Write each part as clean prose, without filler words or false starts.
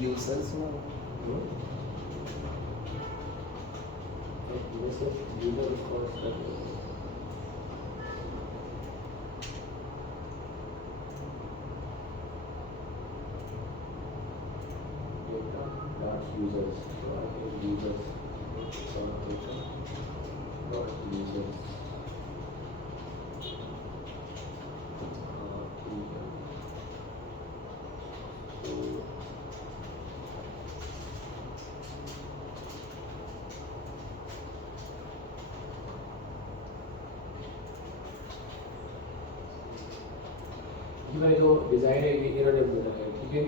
Users में user response कर data dot users users data dot users ठीक है तो ये जो डिज़ाइन है ये इन्होंने बनाया है, ठीक है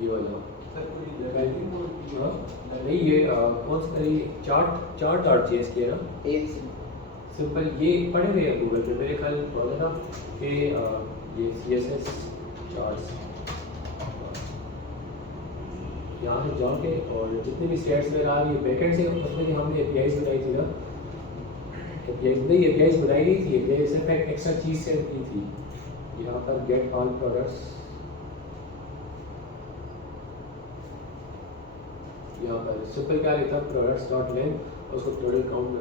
ये वाला हाँ नहीं ये कौन सा ये चार्ट चार्ट आर्ट चेस किया ना एक सिंपल ये पढ़े हुए हैं गूगल पे मेरे ख्याल होगा ना कि ये CSS चार्ट्स यहाँ से जाके और जितने भी स्टेट्स में आ रही है बैकेंड से उसमें हमने APIs बनाई थी ना APIs बनाई नहीं थी APIs सिर्फ एक एक्स्ट्रा चीज़ से की थी यहाँ पर गेट ऑल प्रोडक्ट्स यहाँ पर सिंपल क्या लिखा प्रोडक्ट्स डॉट लेंथ उसको टोटल काउंट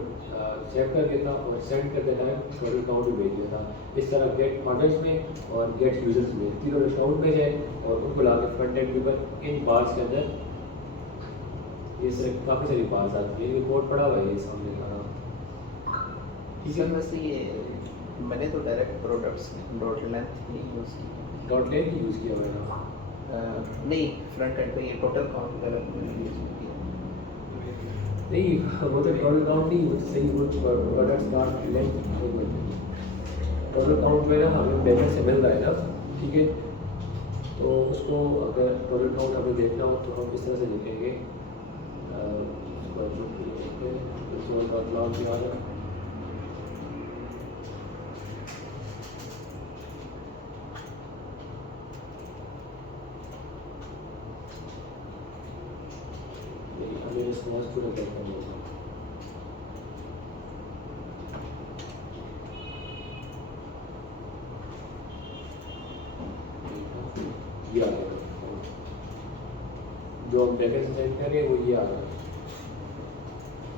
सेव कर देता और सेंड कर देता है टोटल काउंट भी भेज देता इस तरह गेट ऑर्डर्स में और गेट यूजर्स में तीनों में काउंट भेज जाए और उनको ला के फ्रंट एंड के ऊपर इन बार्स के अंदर ये सिर्फ काफ़ी सारी बार्स आती है ये कोड पड़ा हुआ है ये सामने का ठीक है वैसे ये मैंने तो डायरेक्ट प्रोडक्ट्स डॉट लेंथ ही यूज़ की डॉट लेंथ यूज़ किया हुआ है ना नहीं फ्रंट एंड पे ये टोटल काउंट का यूज़ किया नहीं वो तो टोटल काउंट नहीं वो सही वो products dot length total count में ना हमें बैकेंड से मिल रहा है ना ठीक है तो उसको अगर टोटल काउंट हमें देखना हो तो हम किस तरह से लिखेंगे उसको डॉट लॉग भी आ रहा है हमें रिस्पॉन्स पूरा करना होगा ये आ गया जो हम बैकेंड से सेंड करें वो ये आ गया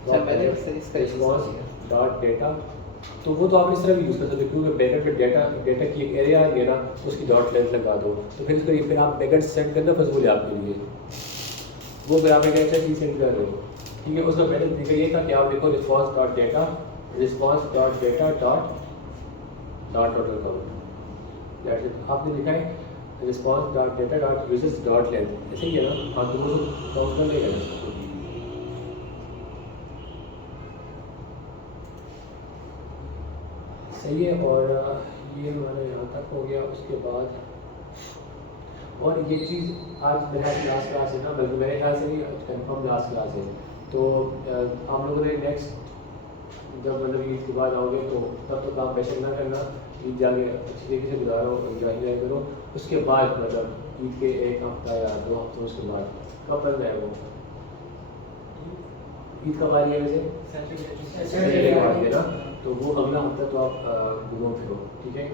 सर मैंने इसका रिस्पॉन्स डॉट डेटा तो वो तो आप इस तरह भी यूज़ कर सकते हो क्योंकि बैकेंड पे डेटा की एक एरिया आ गया ना उसकी डॉट लेंथ लगा दो तो फिर इसको फिर आप बैकेंड से सेंड करना फजूल है आपके लिए वो फिर आप एक ऐसा चीज़ सेंड कर रहे हो ठीक है उसका पहले तरीका ये था कि आप लिखो response dot data dot total count आपने लिखा है response dot data dot users dot length ऐसे ही है ना हाँ तो वो काउंट कर लेगा इसको सही है और ये हमारा यहाँ तक हो गया उसके बाद और ये चीज़ आज मेरा लास्ट क्लास है ना बल्कि मेरे ख्याल से नहीं कंफर्म लास्ट क्लास है तो आप लोगों ने नेक्स्ट जब मतलब ईद के बाद आओगे तो तब तक आप प्रेशर ना करना ईद जाके अच्छी तरीके से गुजारो एंजॉय करो उसके बाद मतलब ईद के एक हफ्ता या 2 हफ्ते उसके बाद कब बन रहा है वो ईद कब आ रही है वैसे सैटरडे को आ रही है ना तो वो अगला हफ्ता तो आप घूमो फिरो ठीक है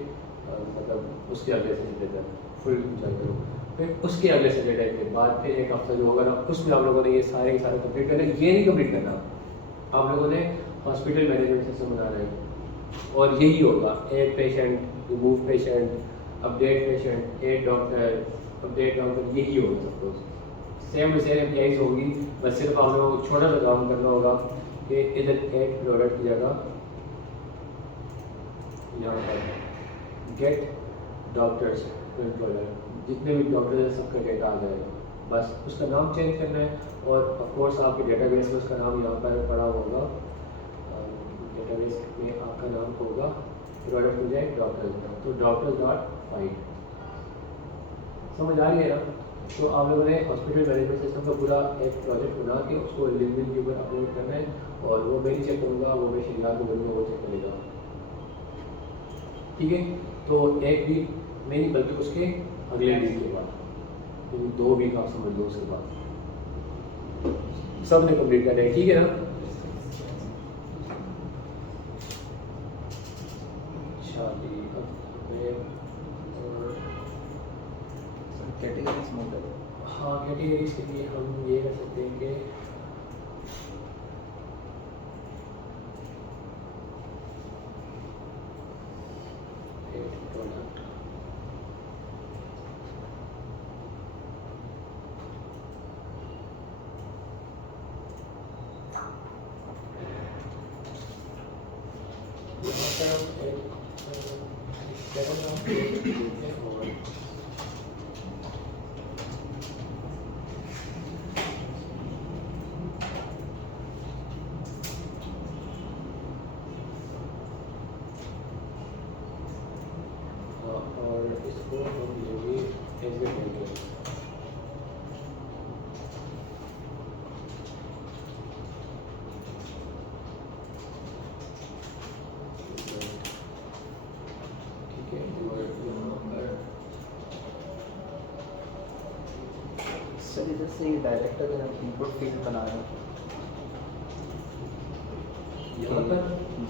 मतलब उसके अगले सैटरडे तक फुल इंजॉय करो फिर उसके अगले सैटरडे के बाद फिर एक हफ्ता जो होगा ना उसमें आप लोगों ने ये सारे के सारे कंप्लीट करना ये नहीं कंप्लीट करना आप लोगों ने हॉस्पिटल मैनेजमेंट सिस्टम बनाना है और यही होगा add patient remove patient update patient add doctor update doctor यही होगा सब कुछ सेम APIs होगी बस सिर्फ आप लोगों को छोटा सा काम करना होगा कि इधर ऐड प्रोडक्ट की जगह यहाँ पर गेट डॉक्टर्स कंट्रोलर जितने भी डॉक्टर हैं सबका डेटा आ जाएगा बस उसका नाम चेंज करना है और ऑफ कोर्स आपके डेटाबेस में उसका नाम यहाँ पर पड़ा होगा डेटाबेस में आपका नाम होगा प्रोडक्ट हो जाए डॉक्टर्स का तो डॉक्टर्स डॉट फाइंड समझ आ रही है ना तो आप लोगों ने हॉस्पिटल मैनेजमेंट सिस्टम का पूरा एक प्रोजेक्ट बना के उसको लिंक्डइन के ऊपर अपलोड करना है और वो मैं ही चेक करूँगा वो मैं शिकार को बोलूँगा वो चेक करेगा ठीक है तो एक वीक में नहीं बल्कि उसके अगले वीक के बाद 2 वीक आप समझ लो उसके बाद सब ने कंप्लीट करना है ठीक है ना अच्छा जी अब मैं कैटेगरीज मॉडल। हाँ, कैटेगरीज के लिए हम ये कर सकते हैं कि प्रोडक्ट और इसको हम लेंगे एग्जीक्यूटिव। ठीक है, और यहाँ पर सर इधर से ये डायरेक्ट अगर हम इनपुट फील्ड बना रहे हैं यहाँ पर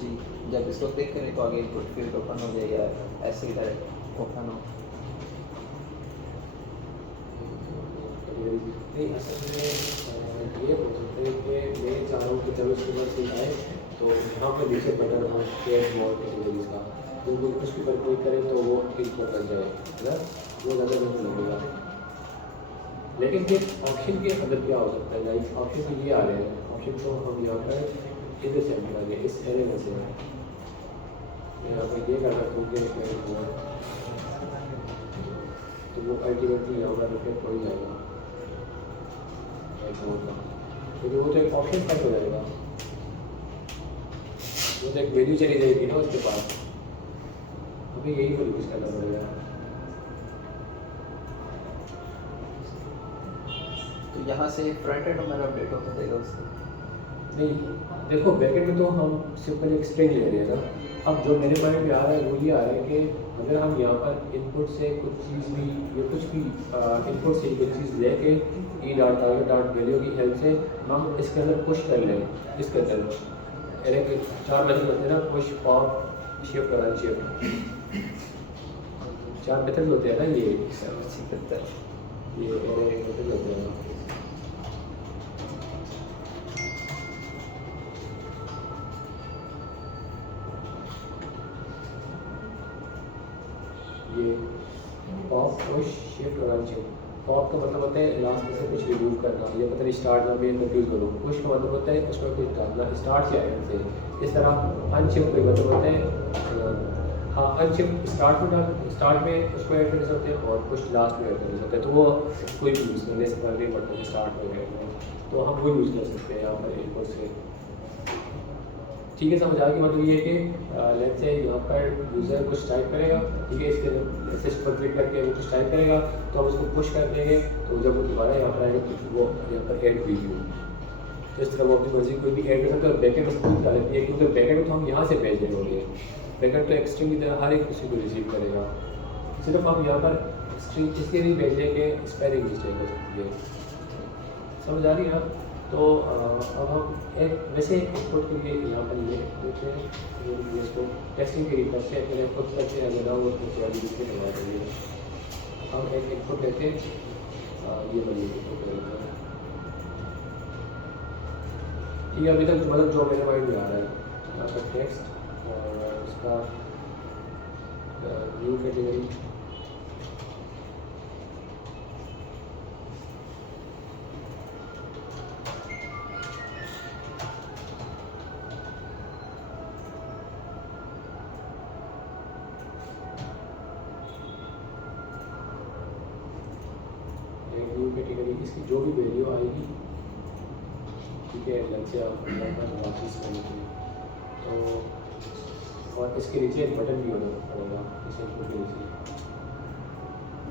जी, जब इसको क्लिक करें तो आगे इनपुट फील्ड ओपन हो जाएगा, ऐसे ही डायरेक्ट ओपन हो। नहीं, असल में ये हो सकता है कि मैं चाह रहा हूँ कि जब उसके बाद सीट आए तो यहाँ पर नीचे बटन हो क्रिएट मोर कैटेगरीज का, बिल्कुल उस पर क्लिक करें तो वो इनको बन जाए, है ना, वो ज़्यादा नहीं लगेगा। लेकिन फिर ऑप्शन के अंदर क्या हो सकता है, लाइक ऑप्शन तो ये आ रहे हैं, ऑप्शन तो हम यहाँ पर इधर से हम बना इस एरे में से यहाँ पर ये कर सकते हैं तो वो अल्टीमेटली यहाँ पर रिफ्लेक्ट हो ही जाएगा क्योंकि वो तो एक ऑप्शन सेट हो जाएगा, वो तो एक वैल्यू चली जाएगी ना उसके पास, हमें यही पर यूज़ करना पड़ेगा। तो यहाँ से फ्रंट एंड हमारा अपडेट होता जाएगा उससे। नहीं, देखो बैकेंड में तो हम सिंपल एक स्ट्रिंग ले रहे हैं ना। अब जो मेरे माइंड में आ रहा है वो ये आ रहा है कि अगर हम यहाँ पर इनपुट से कुछ चीज़ भी या कुछ भी इनपुट से कुछ चीज़ लेके ई डॉट टारगेट डॉट वैल्यू की हेल्प से हम इसके अंदर पुश कर लें, इसके अंदर एरे के 4 मेथड होते हैं ना, पुश पॉप शिफ्ट और अनशिफ्ट, 4 मेथड होते हैं ना, ये एरे मेथड होते हैं ना। ये पॉप पुश शिफ्ट और अनशिफ्ट। पॉप का मतलब होता है लास्ट में से कुछ रिमूव करना, ये पता नहीं स्टार्ट में भी कंफ्यूज करो। पुश का मतलब होता है उसमें कुछ डालना स्टार्ट से आगे से, इस तरह अनशिफ्ट का मतलब होता है हाँ अनशिफ्ट स्टार्ट में उसको ऐड करने से होते हैं और पुश लास्ट में ऐड करने से होते हैं, तो वो कोई भी यूज़ करने से फर्क नहीं पड़ता कि स्टार्ट में ऐड करें, तो हम वो यूज़ कर सकते हैं यहाँ पर इनपुट से। ठीक है, समझ आ गया। मतलब ये है कि लेट्स से यहाँ पर यूज़र कुछ टाइप करेगा, ठीक है, इसके मैसेज पर क्लिक करके वो कुछ टाइप करेगा तो हम उसको पुश कर देंगे, तो जब वो दोबारा यहाँ पर आएगा तो वो यहाँ पर ऐड वीडियो, तो इस तरह वो अपनी मर्जी कोई भी ऐड कर सकते हैं। और बैकेंड में खुद डाल देती है क्योंकि बैकेंड तो हम यहाँ से भेज रहे होंगे, बैकेंड तो एक स्ट्रिंग की तरह हर एक किसी को रिसीव करेगा, सिर्फ हम यहाँ पर स्ट्रिंग इसलिए नहीं भेज देंगे स्पेलिंग मिस्टेक हो सकती है। समझ आ रही है आप? तो अब हम एक वैसे इनपुट के लिए यहाँ पर ये इसको टेस्टिंग के लिए करते हैं, मैंने खुद करते हैं लगा वो तो अभी लिखे लगा देंगे। हम एक इनपुट लेते हैं ये वाली इनपुट लेते हैं, ठीक है। अभी तक मतलब जो मेरे माइंड में आ रहा है यहाँ पर टेक्स्ट और उसका न्यू कैटेगरी, कैटेगरी इसकी जो भी वैल्यू आएगी, ठीक है, लग से आप वापस करेंगे तो, और इसके नीचे एक बटन भी होना पड़ेगा इस इनपुट के नीचे,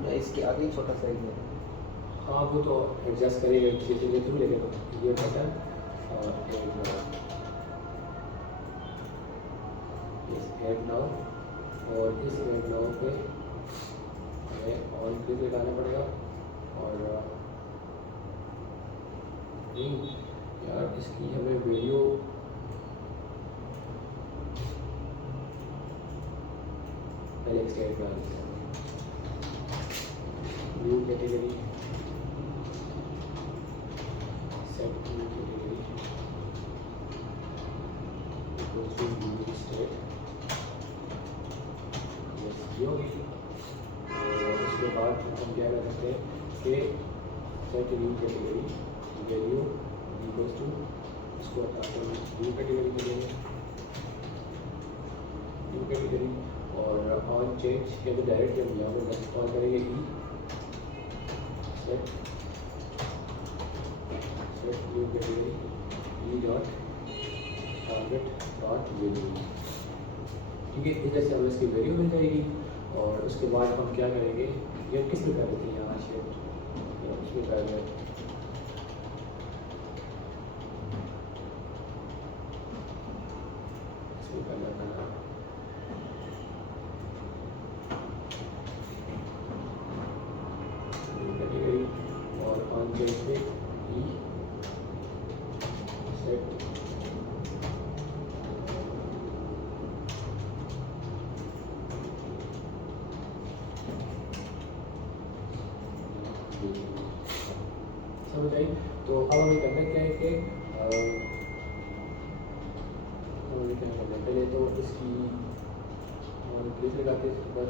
या इसके आगे छोटा साइज में। हाँ वो तो एडजस्ट करेंगे किसी चीज़ के थ्रू, लेकिन ये बटन और ऐड नाउ और इस ऐड नाउ पे हमें ऑन क्लिक लगाना पड़ेगा। और नहीं यार, इसकी हमें वीडियो पहले एक्सटेंड कर new category goes to UV state, ये होगी। और उसके बाद हम क्या कर सकते हैं कि set new category value equals to, इसको न्यू कैटेगरी में देंगे, न्यू कैटेगरी। और ऑन चेंज के तो डायरेक्ट हम यहाँ पर कॉल करेंगे e set new category e dot target dot value, ठीक है। इस तरह से हमें इसकी वैल्यू मिल जाएगी। और उसके बाद हम क्या करेंगे, ये किस में कर रहे थे यहाँ शेप उसमें कर रहे हैं, इसमें करना था ना, कैटेगरी और ऑन चेंज पे ई सेट समझ आई। तो अब हमें करना क्या है कि हमें क्या करना है, पहले तो इसकी क्लिक लगाते हैं, इसके बाद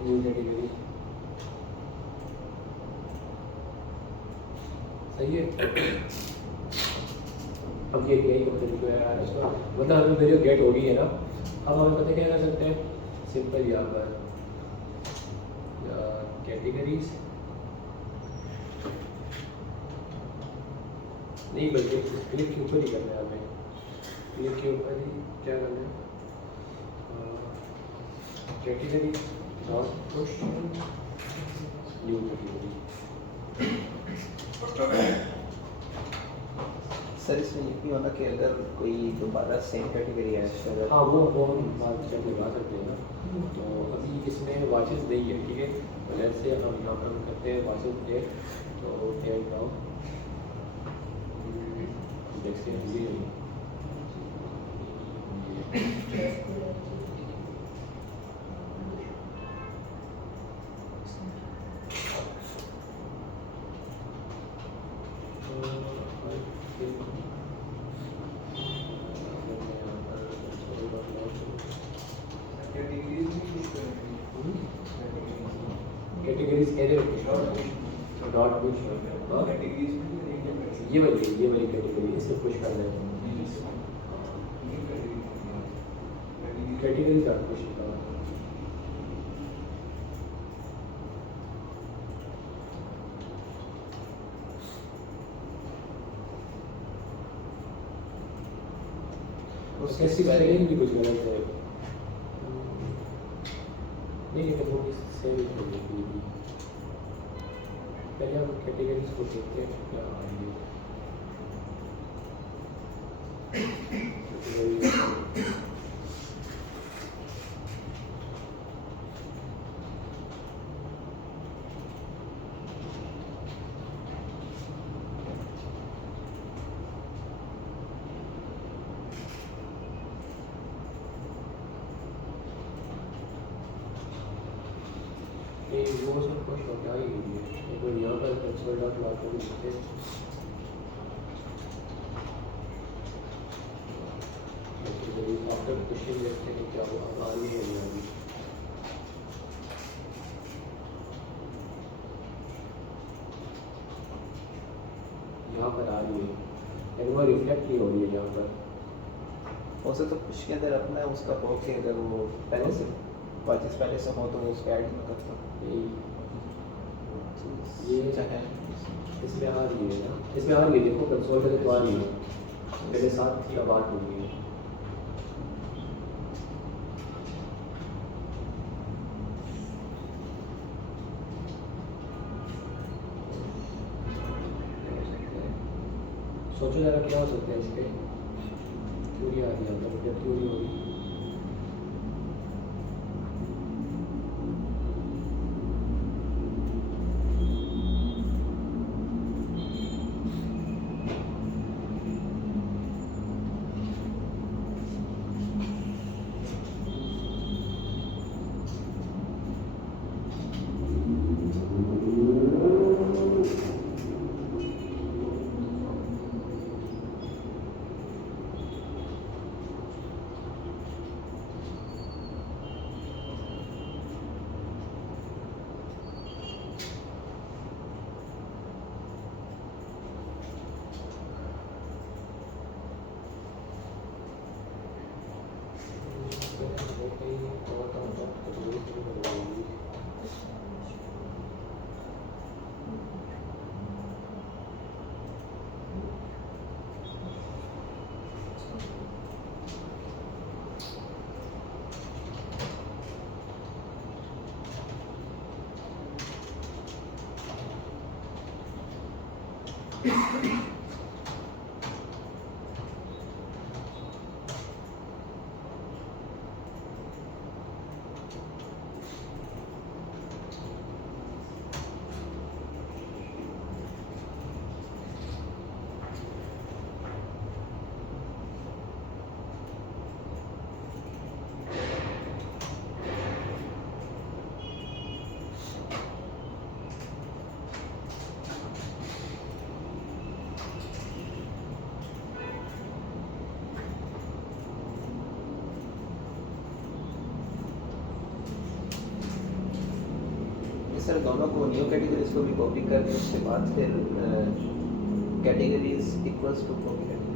न्यू कैटेगरी सही है। अब ये यही तरीका है इसका, मतलब हमें वीडियो गेट हो गई है ना। अब हमें पता क्या कर सकते हैं, सिंपल यहाँ पर कैटेगरीज नहीं बल्कि क्लिक के ऊपर ही करना है हमें, क्लिक के ऊपर ही क्या करना है, category dot push new category. Sir इसमें ये भी होना कि अगर कोई दोबारा सेम कैटेगरी है अगर हाँ वो हम बात कर लगा सकते हैं ना। तो अभी इसमें वॉचेस नहीं है, ठीक है। तो जैसे हम यहाँ पर करते हैं वॉचेस एड, तो एड नाउ देखते हैं ये कैटेगरीज एरे डॉट पुश, ये वाली कैटेगरी इसे पुश करना है, कैटेगरी डॉट पुश। उसके स्पेलिंग भी कुछ गलत है, नहीं लेकिन वो भी सेम ही होगी। पहले हम कैटेगरीज को देखते हैं क्या आएंगे। वो सब कुछ होता ही नहीं है। एक बार यहाँ पर कंसोल डॉट लॉग को भी देखते हैं, आफ्टर पुशिंग देखते हैं क्या वो आ रही है नहीं आ रही। यहाँ पर आ रही है लेकिन वो रिफ्लेक्ट नहीं हो रही है यहाँ पर। हो सकता तो कुछ के अंदर अपना उसका हो कि अगर वो पहले से वाचिस पहले से हो तो वो उसको ऐड में करता ये चाहे इसमें आ रही है ना, इसमें आ रही है, देखो कंसोल पे तो आ रही है, मेरे साथ ही बात हो रही है। सोचो जरा क्या हो सकता है इसके, क्यूरी आ रही है, मतलब जब क्यूरी हो रही। सर दोनों को न्यू कैटेगरीज को भी कॉपी करने उसके बाद फिर categories equals to copy category.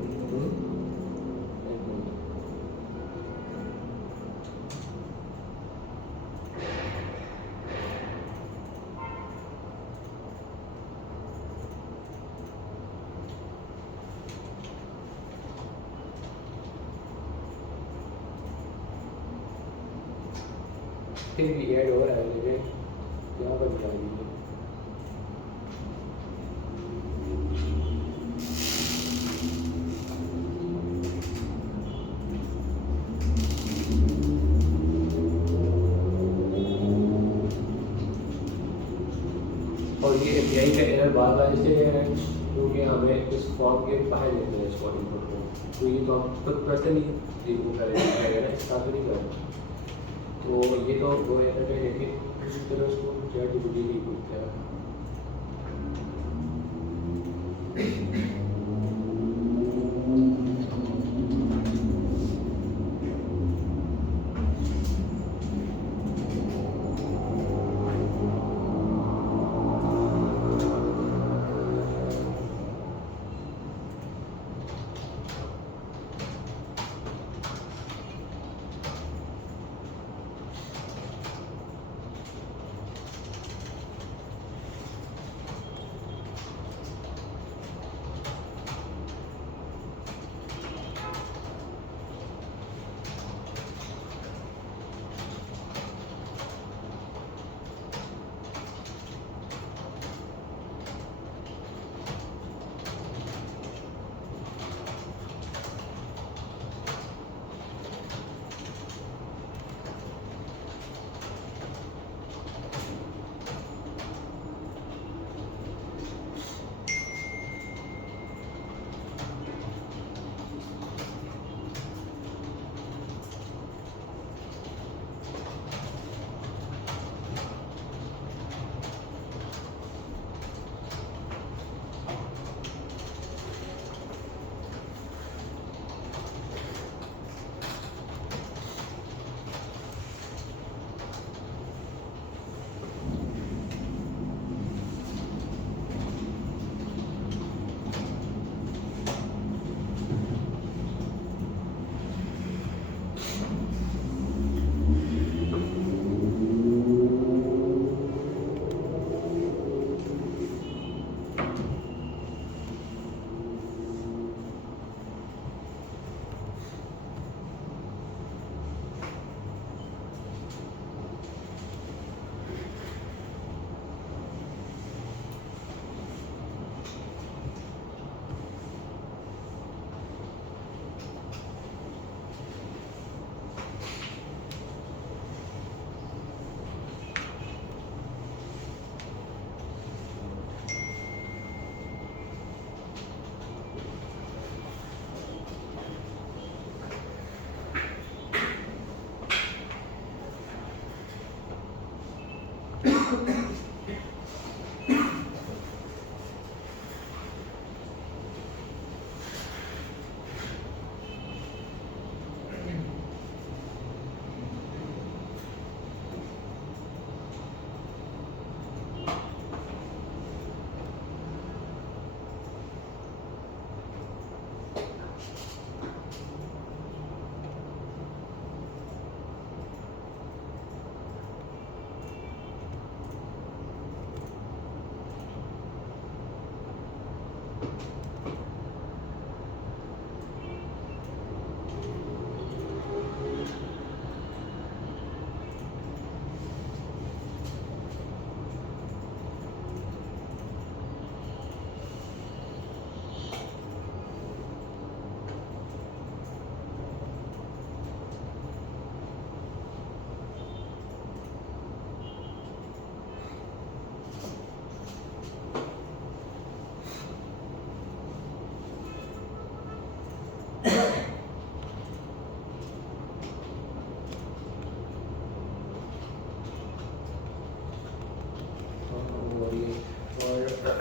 फिर भी ऐड हो रहा है, लेकिन यहाँ पर बता दीजिए। और ये API का एरर बार बार इसलिए है क्योंकि हमें इस फॉर्म के बाहर लेते हैं इसको इनपुट को, तो ये तो हम खुद पर्सनली रिमूव करेंगे ना, इस तरह नहीं करेंगे। तो ये तो वो है, लेकिन चलो इसको ChatGPT की पूछते हैं।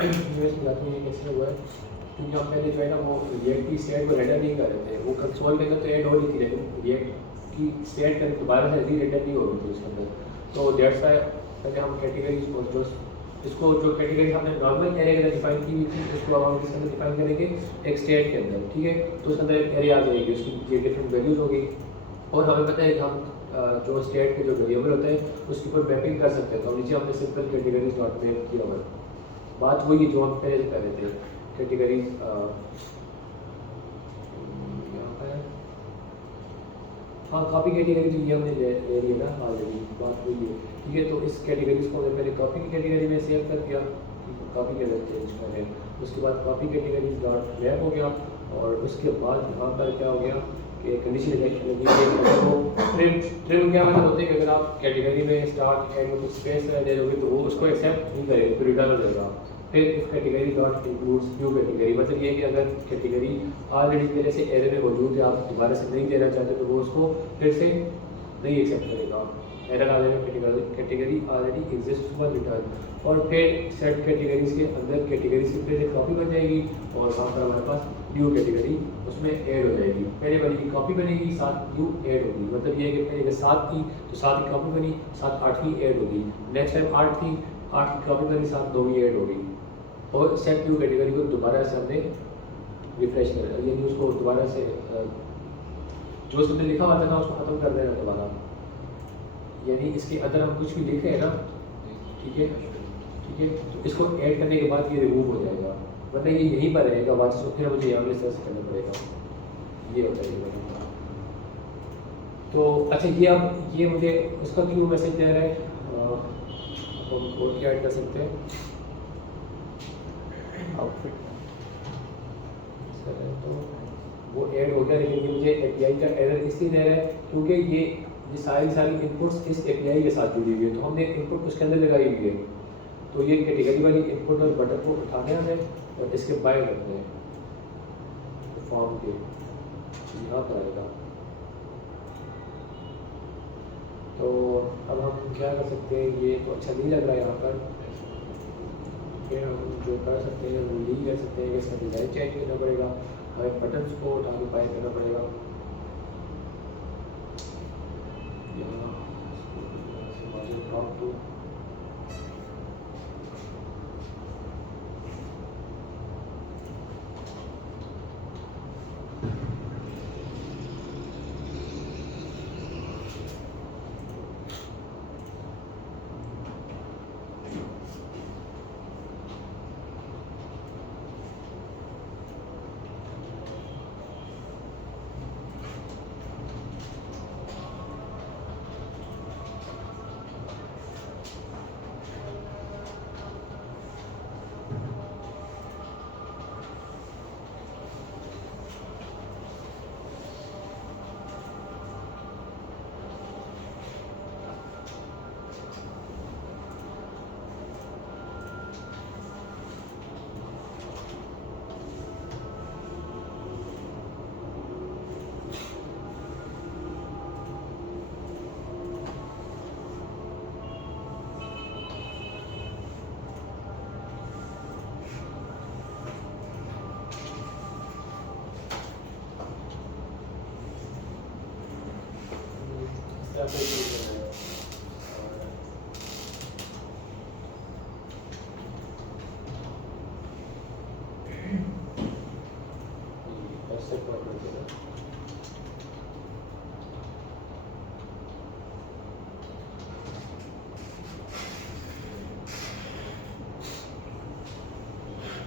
यूएस में जाते हैं कैसे हुआ है क्योंकि हम पहले जो है ना वो रिएक्ट की स्टेट को रेंडर नहीं कर रहे थे, वो कंसोल के अंदर तो ऐड हो रही थी लेकिन रिएक्ट की स्टेट करें दोबारा से री रेंडर नहीं हो रही थी उसके अंदर। तो डेट्स वाई पहले हम कैटेगरीज को जो इसको जो कैटेगरी हमने नॉर्मल एरे के अंदर डिफाइन की हुई थी उसको अब हम किसके अंदर डिफाइन करेंगे, एक स्टेट के अंदर, ठीक है। तो उसके अंदर एक एरे आ जाएगी, उसकी ये डिफरेंट वैल्यूज होगी और हमें पता है कि हम जो स्टेट के जो वेरिएबल होते हैं उसके ऊपर मैपिंग कर सकते हैं। तो नीचे हमने सिंपल कैटेगरीज डॉट मैप किया हुआ है। बात वही है जो हम पहले से कर रहे थे, कैटेगरीज यहाँ पर हाँ कॉपी कैटेगरी जो ये हमने ले ली है ना ऑलरेडी, बात वही है, ठीक है। तो इस कैटेगरीज को हमने पहले कॉपी की कैटेगरी में सेव कर दिया, कॉपी के अंदर चेंज कर रहे हैं। उसके बाद कॉपी कैटेगरी डॉट मैप हो गया और उसके बाद यहाँ पर क्या हो गया कि कंडीशन इलेक्शन लगी है। तो ट्रिम क्या मतलब होते हैं कि अगर आप कैटेगरी में स्टार्ट एंड में कुछ स्पेस रह दे दोगे तो वो उसको एक्सेप्ट नहीं करेगा, तो रिटर्न हो जाएगा। फिर if category dot includes new category, मतलब ये कि अगर कैटेगरी ऑलरेडी पहले से एरे में मौजूद है, आप दोबारा से नहीं देना चाहते तो वो उसको फिर से नहीं एक्सेप्ट करेगा। एरर आ जाएगा category already exist for return. और फिर सेट कैटेगरीज के अंदर कैटेगरीज की फिर एक कॉपी बन जाएगी और वहाँ पर हमारे पास न्यू कैटेगरी उसमें ऐड हो जाएगी। पहले वाली की कॉपी बनेगी, साथ न्यू ऐड होगी। मतलब ये है कि पहले 7 थी तो 7 की कॉपी बनी, साथ 8वीं ऐड होगी। नेक्स्ट टाइम 8 थी, 8 की कॉपी बनी, साथ 9वीं ऐड होगी। और सेट न्यू कैटेगरी को दोबारा से हमने रिफ्रेश कर, यानी उसको दोबारा से जो उसमें लिखा हुआ था ना उसको ख़त्म कर देना दोबारा। यानी इसके अंदर हम कुछ भी लिखे हैं ना, ठीक है ठीक है, तो इसको ऐड करने के बाद ये रिमूव हो जाएगा, वरना ये यहीं पर रहेगा बाद में, फिर मुझे यहाँ पे सर्च करना पड़ेगा। ये होता है ये। तो अच्छा ये अब ये मुझे उसका क्यों मैसेज दे रहा है, अब हम कोड क्या ऐड कर सकते हैं आउटफिट तो वो ऐड हो गया, लेकिन ये मुझे एपीआई का एरर इसलिए दे रहा है क्योंकि ये सारी इनपुट्स इस एपीआई के साथ जुड़ी हुई है। तो हमने इनपुट उसके अंदर लगाई हुई है, तो ये कैटेगरी वाली इनपुट और बटन को उठाने हमें और इसके बाय करते हैं तो फॉर्म के यहाँ पर आएगा। तो अब हम क्या कर सकते हैं, ये तो अच्छा नहीं लग रहा है यहाँ पर, फिर हम जो कर सकते हैं वो यही कर सकते हैं कि इसका डिज़ाइन चेंज करना पड़ेगा, हमें बटन्स को उठा के बाय करना पड़ेगा। टॉप टू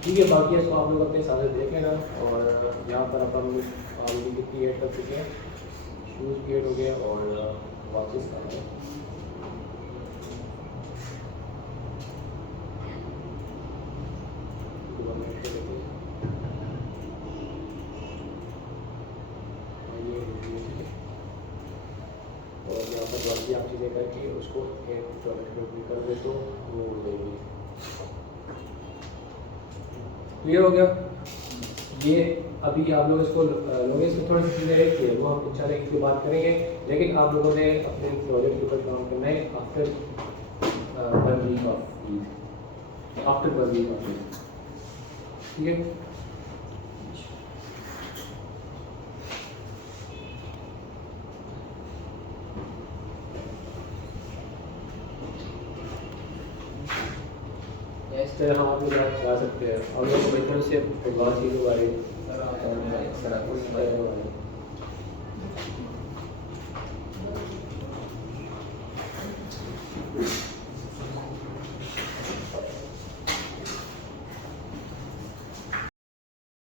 ठीक है। बाकी इसको आप लोग अपने हिसाब से देख लेना। और यहाँ पर अपन ऑलरेडी कितनी ऐड कर चुके हैं, शूज़ भी ऐड हो गए और वॉचेस का है। और यहाँ पर बाकी आप चीज़ें करके उसको एक टॉयलेट कर दे तो वो हो जाएगी। क्लियर हो गया। ये अभी आप लोग इसको लोगे, इसमें थोड़ी सी चीज़ें रहती है वो हम इंशाल्लाह इसकी बात करेंगे, लेकिन आप लोगों ने अपने प्रोजेक्ट के ऊपर काम करना है after 1 week of Eid, after 1 week of Eid, ठीक है। इस तरह हम आप लोग जा सकते हैं और लोगों को बचपन से एडवांस चीज़ों के बारे में